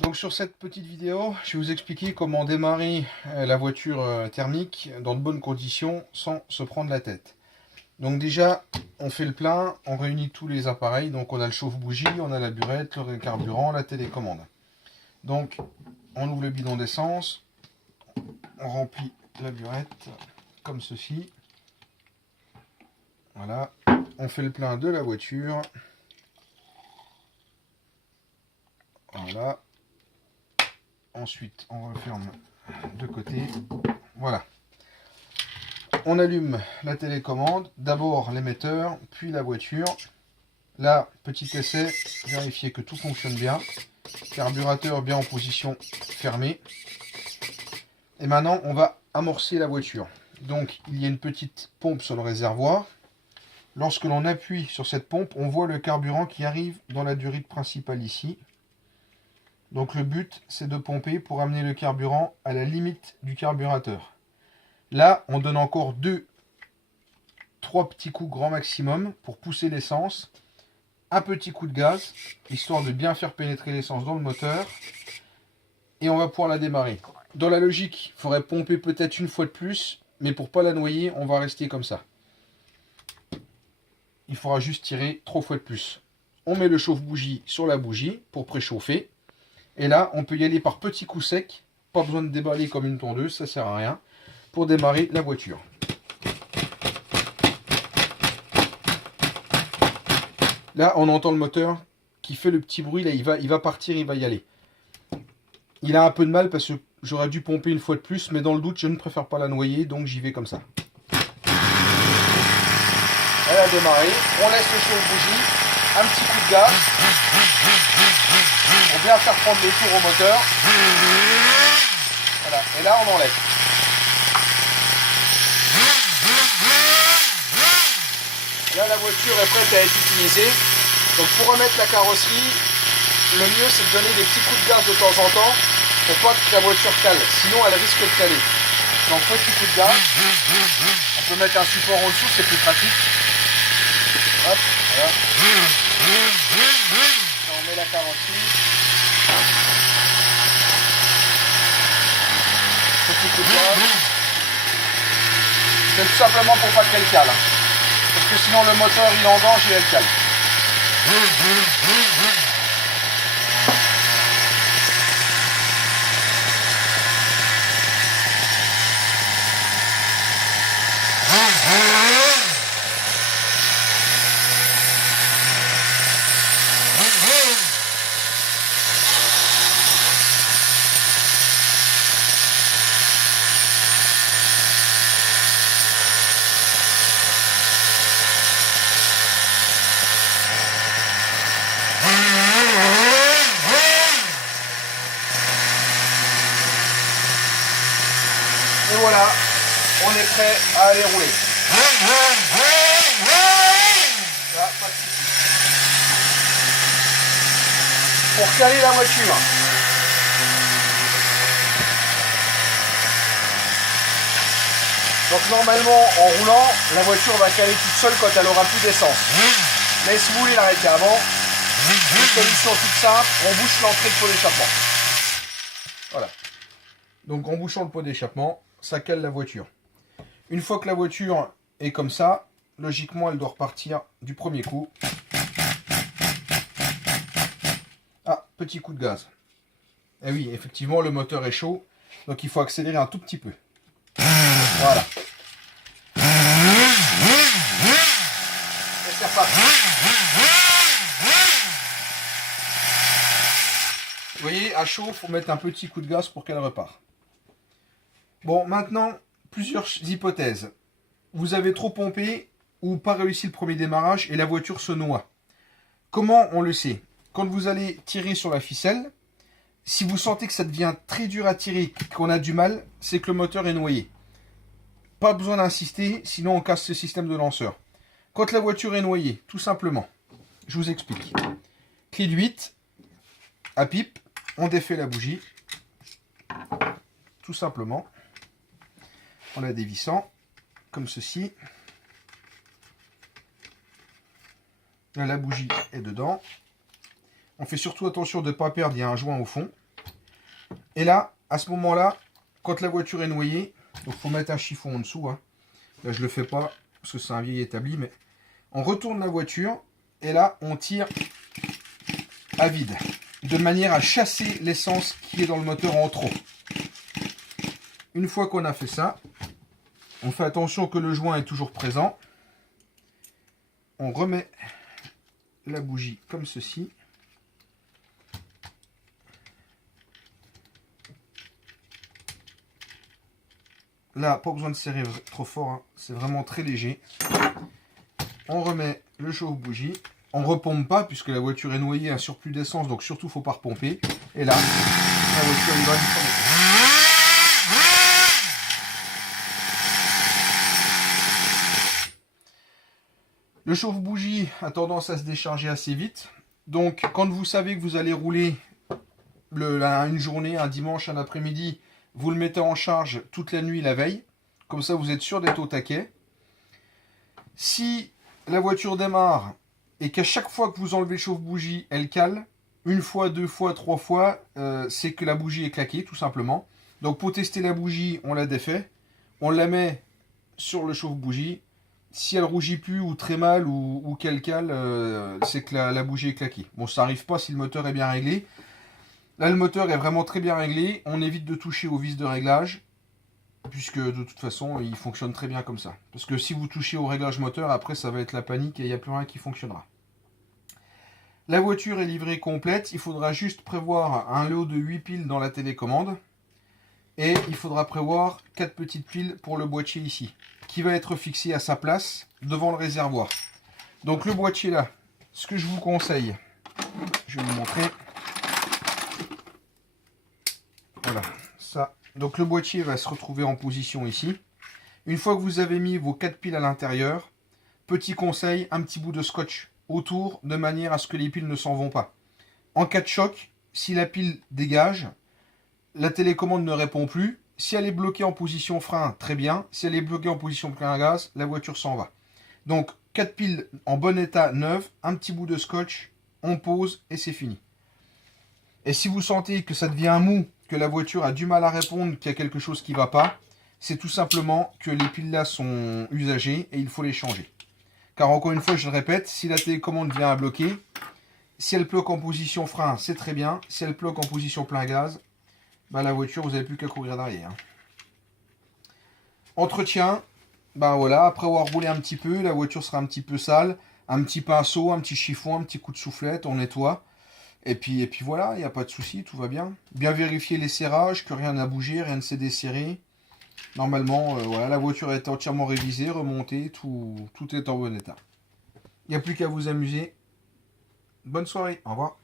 Donc sur cette petite vidéo, je vais vous expliquer comment démarrer la voiture thermique dans de bonnes conditions sans se prendre la tête. Donc déjà, on fait le plein, on réunit tous les appareils. Donc on a le chauffe-bougie, on a la burette, le carburant, la télécommande. Donc on ouvre le bidon d'essence, on remplit la burette comme ceci. Voilà, on fait le plein de la voiture. Voilà. Ensuite, on referme de côté. Voilà. On allume la télécommande. D'abord l'émetteur, puis la voiture. Là, petit essai, vérifier que tout fonctionne bien. Carburateur bien en position fermée. Et maintenant, on va amorcer la voiture. Donc, il y a une petite pompe sur le réservoir. Lorsque l'on appuie sur cette pompe, on voit le carburant qui arrive dans la durite principale ici. Donc le but, c'est de pomper pour amener le carburant à la limite du carburateur. Là, on donne encore 3 petits coups grand maximum pour pousser l'essence. Un petit coup de gaz, histoire de bien faire pénétrer l'essence dans le moteur. Et on va pouvoir la démarrer. Dans la logique, il faudrait pomper peut-être une fois de plus, mais pour ne pas la noyer, on va rester comme ça. Il faudra juste tirer 3 fois de plus. On met le chauffe-bougie sur la bougie pour préchauffer. Et là, on peut y aller par petits coups secs. Pas besoin de déballer comme une tondeuse, ça sert à rien. Pour démarrer la voiture. Là, on entend le moteur qui fait le petit bruit. Là, il va partir, il va y aller. Il a un peu de mal parce que j'aurais dû pomper une fois de plus. Mais dans le doute, je ne préfère pas la noyer. Donc, j'y vais comme ça. Elle a démarré. On laisse le chauffe-bougie. Un petit coup de gaz. Pour bien faire prendre le tour au moteur. Voilà. Et là, on enlève. Là, la voiture est prête à être utilisée. Donc, pour remettre la carrosserie, le mieux, c'est de donner des petits coups de gaz de temps en temps pour pas que la voiture cale. Sinon, elle risque de caler. Donc, petit coup de gaz. On peut mettre un support en dessous, c'est plus pratique. Hop, voilà. Là, on met la carrosserie. Petit coup de gaz. C'est tout simplement pour pas qu'elle cale. Parce que sinon le moteur il engrange et elle cale. Et voilà, on est prêt à aller rouler. Là, pas de souci. Pour caler la voiture, donc normalement en roulant, la voiture va caler toute seule quand elle aura plus d'essence. Mais si vous voulez l'arrêter avant, une solution toute simple, on bouche l'entrée de pot d'échappement. Voilà. Donc en bouchant le pot d'échappement, ça cale la voiture. Une fois que la voiture est comme ça, logiquement elle doit repartir du premier coup. Ah, petit coup de gaz. Et oui, effectivement le moteur est chaud, donc il faut accélérer un tout petit peu. Voilà. Et c'est reparti. Vous voyez, à chaud, il faut mettre un petit coup de gaz pour qu'elle repart. Bon, maintenant, plusieurs hypothèses. Vous avez trop pompé ou pas réussi le premier démarrage et la voiture se noie. Comment on le sait? Quand vous allez tirer sur la ficelle, si vous sentez que ça devient très dur à tirer, qu'on a du mal, c'est que le moteur est noyé. Pas besoin d'insister, sinon on casse ce système de lanceur. Quand la voiture est noyée, tout simplement, je vous explique. Clé de 8, à pipe, on défait la bougie, tout simplement, en la dévissant, comme ceci. Là, la bougie est dedans. On fait surtout attention de ne pas perdre, il y a un joint au fond. Et là, à ce moment-là, quand la voiture est noyée, il faut mettre un chiffon en dessous. Hein. Là, je le fais pas parce que c'est un vieil établi, mais on retourne la voiture et là, on tire à vide, de manière à chasser l'essence qui est dans le moteur en trop. Une fois qu'on a fait ça, on fait attention que le joint est toujours présent. On remet la bougie comme ceci. Là, pas besoin de serrer trop fort, hein. C'est vraiment très léger. On remet le chauffe-bougie. On ne repompe pas puisque la voiture est noyée, un surplus d'essence, donc surtout il ne faut pas repomper. Et là, la voiture est bonne. Le chauffe-bougie a tendance à se décharger assez vite. Donc, quand vous savez que vous allez rouler une journée, un dimanche, un après-midi, vous le mettez en charge toute la nuit, la veille. Comme ça, vous êtes sûr d'être au taquet. Si la voiture démarre et qu'à chaque fois que vous enlevez le chauffe-bougie, elle cale, une fois, deux fois, trois fois, c'est que la bougie est claquée, tout simplement. Donc, pour tester la bougie, on la défait. On la met sur le chauffe-bougie. Si elle rougit plus ou très mal ou qu'elle cale, c'est que la bougie est claquée. Bon, ça n'arrive pas si le moteur est bien réglé. Là, le moteur est vraiment très bien réglé. On évite de toucher aux vis de réglage, puisque de toute façon, il fonctionne très bien comme ça. Parce que si vous touchez au réglage moteur, après, ça va être la panique et il n'y a plus rien qui fonctionnera. La voiture est livrée complète. Il faudra juste prévoir un lot de 8 piles dans la télécommande. Et il faudra prévoir 4 petites piles pour le boîtier ici, qui va être fixé à sa place devant le réservoir. Donc le boîtier là, ce que je vous conseille, je vais vous montrer. Voilà, ça. Donc le boîtier va se retrouver en position ici. Une fois que vous avez mis vos 4 piles à l'intérieur, petit conseil, un petit bout de scotch autour de manière à ce que les piles ne s'en vont pas. En cas de choc, si la pile dégage, la télécommande ne répond plus. Si elle est bloquée en position frein, très bien. Si elle est bloquée en position plein gaz, la voiture s'en va. Donc, 4 piles en bon état, neuves, un petit bout de scotch, on pose et c'est fini. Et si vous sentez que ça devient mou, que la voiture a du mal à répondre, qu'il y a quelque chose qui ne va pas, c'est tout simplement que les piles là sont usagées et il faut les changer. Car encore une fois, je le répète, si la télécommande vient à bloquer, si elle bloque en position frein, c'est très bien. Si elle bloque en position plein gaz, bah, la voiture, vous n'avez plus qu'à courir derrière. Entretien, bah voilà, après avoir roulé un petit peu, la voiture sera un petit peu sale, un petit pinceau, un petit chiffon, un petit coup de soufflette, on nettoie. Et puis voilà, il n'y a pas de souci, tout va bien. Bien vérifier les serrages, que rien n'a bougé, rien ne s'est desserré. Normalement, voilà, la voiture est entièrement révisée, remontée, tout est en bon état. Il n'y a plus qu'à vous amuser. Bonne soirée, au revoir.